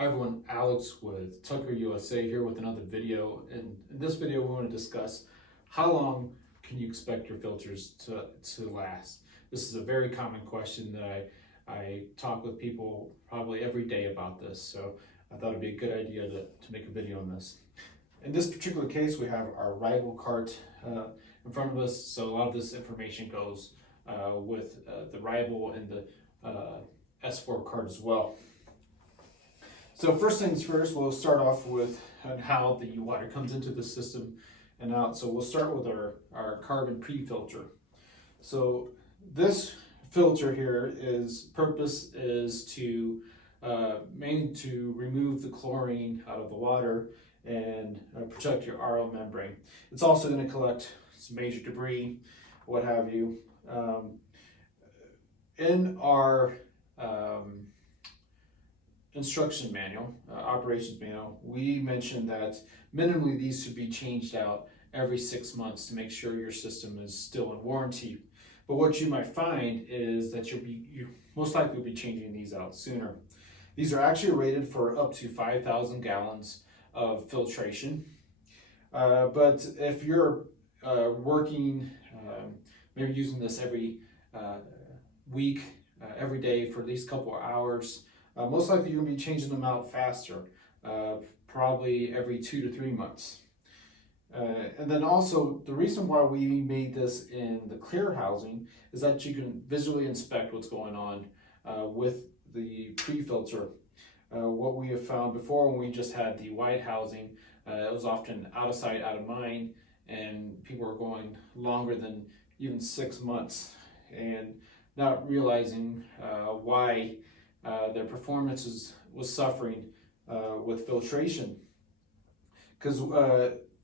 Hi everyone, Alex with Tucker USA here with another video. And in this video, we want to discuss how long can you expect your filters to last. This is a very common question that I talk with people probably every day about this. So I thought it'd be a good idea to make a video on this. In this particular case, we have our rival cart in front of us. So a lot of this information goes with the rival and the S4 cart as well. So first things first, we'll start off with how the water comes into the system and out. So we'll start with our carbon pre-filter. So this filter here purpose is to mainly to remove the chlorine out of the water and protect your RO membrane. It's also going to collect some major debris, what have you. In our instruction manual, operations manual, we mentioned that minimally these should be changed out every 6 months to make sure your system is still in warranty. But what you might find is that you most likely will be changing these out sooner. These are actually rated for up to 5,000 gallons of filtration. But if you're working, maybe using this every week, every day for at least a couple of hours, most likely you're going to be changing them out faster, probably every 2 to 3 months. And then also, the reason why we made this in the clear housing is that you can visually inspect what's going on with the pre-filter. What we have found before when we just had the white housing, it was often out of sight, out of mind, and people were going longer than even 6 months and not realizing why their performance was suffering with filtration. Because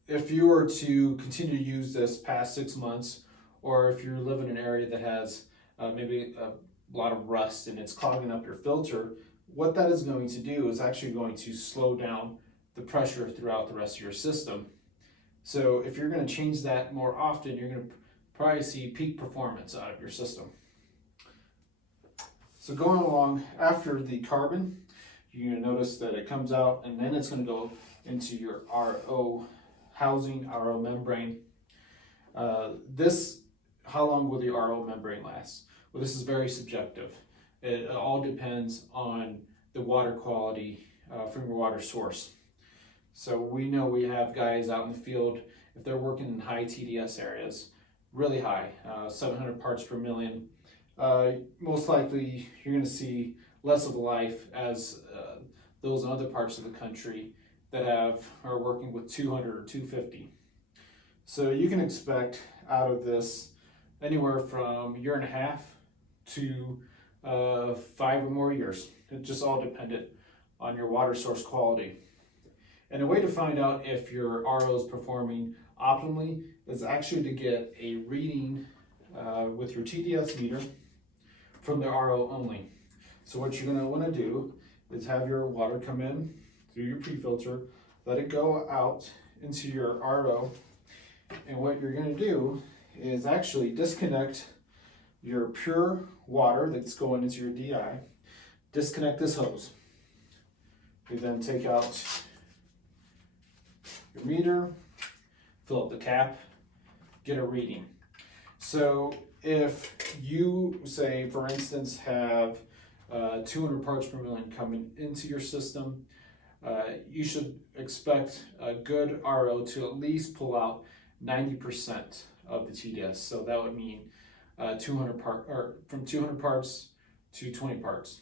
if you were to continue to use this past 6 months, or if you live in an area that has maybe a lot of rust and it's clogging up your filter, what that is going to do is actually going to slow down the pressure throughout the rest of your system. So if you're going to change that more often, you're going to probably see peak performance out of your system. So going along, after the carbon, you're going to notice that it comes out and then it's going to go into your RO housing, RO membrane. How long will the RO membrane last? Well, this is very subjective. It all depends on the water quality from your water source. So we know we have guys out in the field, if they're working in high TDS areas, really high, 700 parts per million, most likely you're going to see less of a life as those in other parts of the country that are working with 200 or 250. So you can expect out of this anywhere from 1.5 years to 5 or more years. It just all dependent on your water source quality. And a way to find out if your RO is performing optimally is actually to get a reading with your TDS meter from the RO only. So what you're going to want to do is have your water come in through your pre-filter, let it go out into your RO, and what you're going to do is actually disconnect your pure water that's going into your DI, disconnect this hose. You then take out your meter, fill up the cap, get a reading. So if you say, for instance, have 200 parts per million coming into your system, you should expect a good RO to at least pull out 90% of the TDS. So that would mean from 200 parts to 20 parts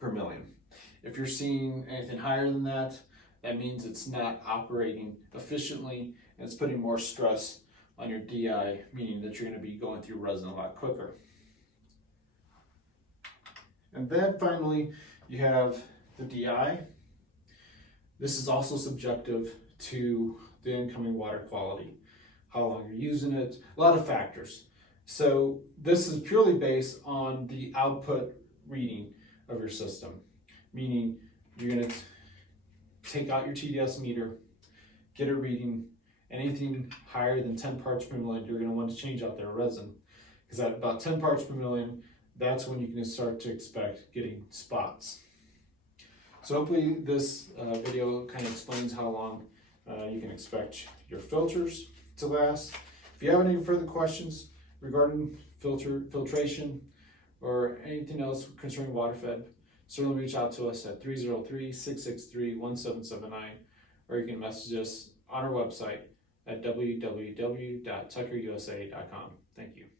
per million. If you're seeing anything higher than that, that means it's not operating efficiently and it's putting more stress on your DI, meaning that you're going to be going through resin a lot quicker. And then finally, you have the DI. This is also subjective to the incoming water quality, how long you're using it, a lot of factors. So this is purely based on the output reading of your system, meaning you're going to take out your TDS meter, get a reading. Anything higher than 10 parts per million, you're going to want to change out their resin, because at about 10 parts per million, that's when you can start to expect getting spots. So hopefully this video kind of explains how long you can expect your filters to last. If you have any further questions regarding filtration or anything else concerning water fed, certainly reach out to us at 303-663-1779, or you can message us on our website at www.tuckerusa.com. Thank you.